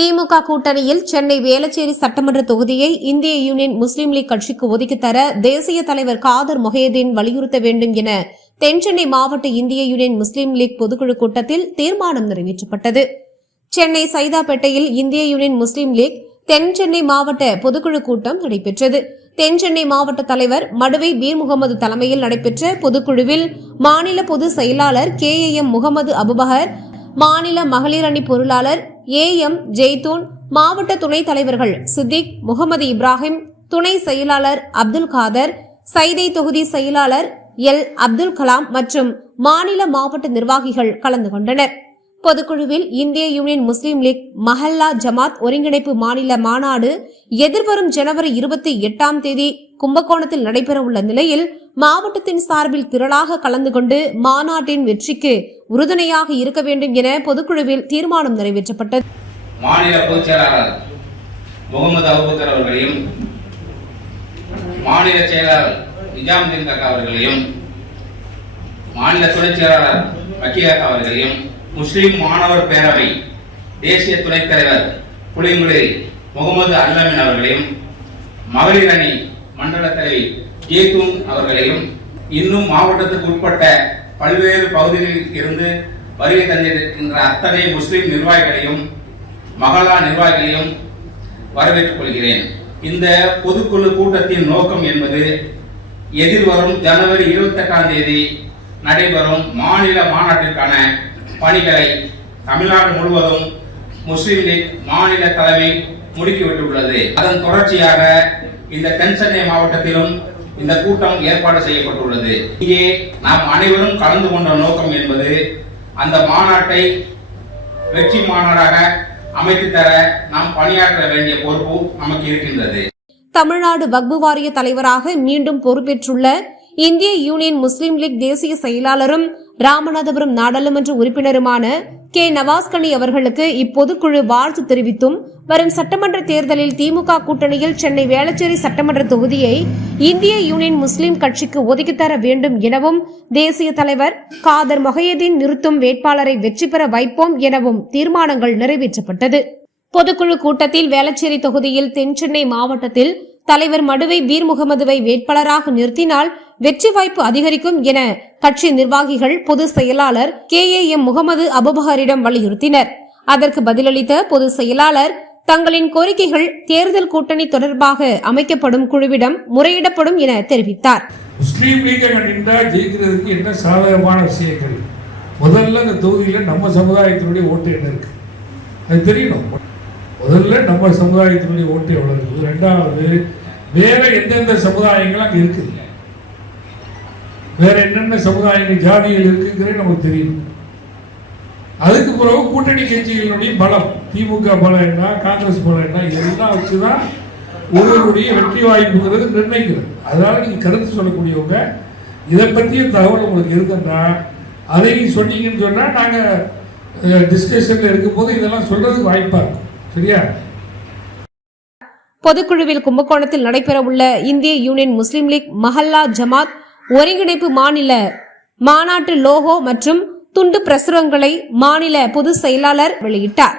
திமுக கூட்டணியில் சென்னை வேளச்சேரி சட்டமன்ற தொகுதியை இந்திய யூனியன் முஸ்லீம் லீக் கட்சிக்கு ஒதுக்கித்தர தேசிய தலைவர் காதர் மொஹேதீன் வலியுறுத்த வேண்டும் என தென்சென்னை மாவட்ட இந்திய யூனியன் முஸ்லீம் லீக் பொதுக்குழு கூட்டத்தில் தீர்மானம் நிறைவேற்றப்பட்டது. சென்னை சைதாப்பேட்டையில் இந்திய யூனியன் முஸ்லீம் லீக் தென் சென்னை மாவட்ட பொதுக்குழு கூட்டம் நடைபெற்றது. தென் சென்னை மாவட்ட தலைவர் மடுவை பீர் முகமது தலைமையில் நடைபெற்ற பொதுக்குழுவில் மாநில பொதுச் செயலாளர் K A M Muhammad Abubakar மாநில மகளிர் அணி பொருளாளர் ஏ எம் ஜெய்தூன் மாவட்ட துணைத் தலைவர்கள் சித்திக் முகமது இப்ராஹிம் துணை செயலாளர் அப்துல் காதர் சைதை தொகுதி செயலாளர் எல் அப்துல் கலாம் மற்றும் மாநில மாவட்ட நிர்வாகிகள் கலந்து கொண்டனர். பொதுக்குழுவில் இந்திய யூனியன் முஸ்லீம் லீக் மஹல்லா ஜமாத் ஒருங்கிணைப்பு மாநில மாநாடு எதிர்வரும் ஜனவரி இருபத்தி எட்டாம் தேதி கும்பகோணத்தில் நடைபெறவுள்ள நிலையில் மாவட்டத்தின் சார்பில் திரளாக கலந்து கொண்டு மாநாட்டின் வெற்றிக்கு உறுதுணையாக இருக்க வேண்டும் என பொதுக்குழுவில் தீர்மானம் நிறைவேற்றப்பட்டது. மாநில பொதுச் செயலாளர் முகமது அபுபக்கர் அவர்களையும் மாநில செயலாளர் நிஜாமுதீன் காக்கா அவர்களையும் மாநில துணைச் செயலாளர் வக்கீலாக்கா அவர்களையும் முஸ்லிம் மாணவர் பேரவை தேசிய துணைத் தலைவர் புளிங்குடி முகமது அல்லமின் அவர்களையும் மகளிர் அணி மண்டல தலைவி ஜேதூன் அவர்களையும் இன்னும் மாவட்டத்துக்கு உட்பட்ட பல்வேறு பகுதிகளில் இருந்து வருகை தந்திருக்கின்ற அத்தனை முஸ்லிம் நிர்வாகிகளையும் மகளா நிர்வாகிகளையும் வரவேற்றுக் கொள்கிறேன். இந்த பொதுக்குழு கூட்டத்தின் நோக்கம் என்பது எதிர்வரும் ஜனவரி இருபத்தி எட்டாம் தேதி நடைபெறும் மாநில மாநாட்டிற்கான பணிகளை தமிழ்நாடு முழுவதும் முஸ்லிம் லீக் மாநில தலைமை முடுக்கிவிட்டுள்ளது அதன் தொடர்ச்சியாக இந்த தென்சென்னை மாவட்டத்திலும் இந்த கூட்டம் ஏற்பாடு செய்யப்பட்டுள்ளது. இங்கே நாம் அனைவரும் கலந்து கொண்ட நோக்கம் என்பது அந்த மாநாட்டை வெற்றி மாநாடாக அமைத்து தர நாம் பணியாற்ற வேண்டிய பொறுப்பு நமக்கு இருக்கின்றது. தமிழ்நாடு வக்பு வாரிய தலைவராக மீண்டும் பொறுப்பேற்றுள்ள இந்திய யூனியன் முஸ்லீம் லீக் தேசிய செயலாளரும் ராமநாதபுரம் நாடாளுமன்ற உறுப்பினருமான கே நவாஸ்கனி அவர்களுக்கு இப்பொதுக்குழு வாழ்த்து தெரிவித்தும் வரும் சட்டமன்ற தேர்தலில் திமுக கூட்டணியில் சென்னை வேளச்சேரி சட்டமன்ற தொகுதியை இந்திய யூனியன் முஸ்லீம் கட்சிக்கு ஒதுக்கி தர வேண்டும் எனவும் தேசிய தலைவர் காதர் மொஹையதீன் நிறுத்தும் வேட்பாளரை வெற்றி பெற வைப்போம் எனவும் தீர்மானங்கள் நிறைவேற்றப்பட்டது. பொதுக்குழு கூட்டத்தில் வேளச்சேரி தொகுதியில் தென் சென்னை மாவட்டத்தில் தலைவர் மடுவை வீர் முகமதுவை வேட்பாளராக நிறுத்தினால் வெற்றி வாய்ப்பு அதிகரிக்கும் என கட்சி நிர்வாகிகள் பொதுச் செயலாளர் கே ஏ எம் முகமது அபுபஹரிடம் வலியுறுத்தினர். அதற்கு பதிலளித்த பொதுச் செயலாளர் தங்களின் கோரிக்கைகள் தேர்தல் கூட்டணி தொடர்பாக அமைக்கப்படும் குழுவிடம் முறையிடப்படும் என தெரிவித்தார். முஸ்லீம் லீகை நின்றா ஜெயிக்கிறதுக்கு என்ன சாதகமான விஷயங்கள்? முதல்ல இந்த தொகுதியில் நம்ம சமுதாயத்தினுடைய ஓட்டு என்ன இருக்கு? அது தெரியணும். முதல்ல நம்ம சமுதாயத்தினுடைய ஓட்டு எவ்வளோ இருக்குது ரெண்டாவது வேற எந்தெந்த சமுதாயங்கள் அங்கே இருக்குது வேற என்னென்ன சமுதாயங்கள் ஜாதிகள் இருக்குங்கிறது நமக்கு தெரியும். அதுக்கு பிறகு கூட்டணி கட்சிகளுடைய பலம் திமுக பலம் என்ன காங்கிரஸ் பலம் என்ன இதெல்லாம் வச்சுதான் ஒருவருடைய வெற்றி வாய்ப்புங்கிறது நிர்ணயிக்கிறது. அதனால நீங்க கருத்து சொல்லக்கூடியவங்க இதை பற்றிய தகவல் உங்களுக்கு இருக்குன்னா அதை நீங்க சொன்னீங்கன்னு சொன்னா நாங்க டிஸ்கஷன்ல இருக்கும்போது இதெல்லாம் சொல்றதுக்கு வாய்ப்பா இருக்கும். சரியா? பொதுக்குழுவில் கும்பகோணத்தில் நடைபெறவுள்ள இந்திய யூனியன் முஸ்லீம் லீக் மஹல்லா ஜமாத் ஒருங்கிணைப்பு மாநில மாநாட்டு லோகோ மற்றும் துண்டு பிரசுரங்களை மாநில பொதுச் செயலாளர் வெளியிட்டார்.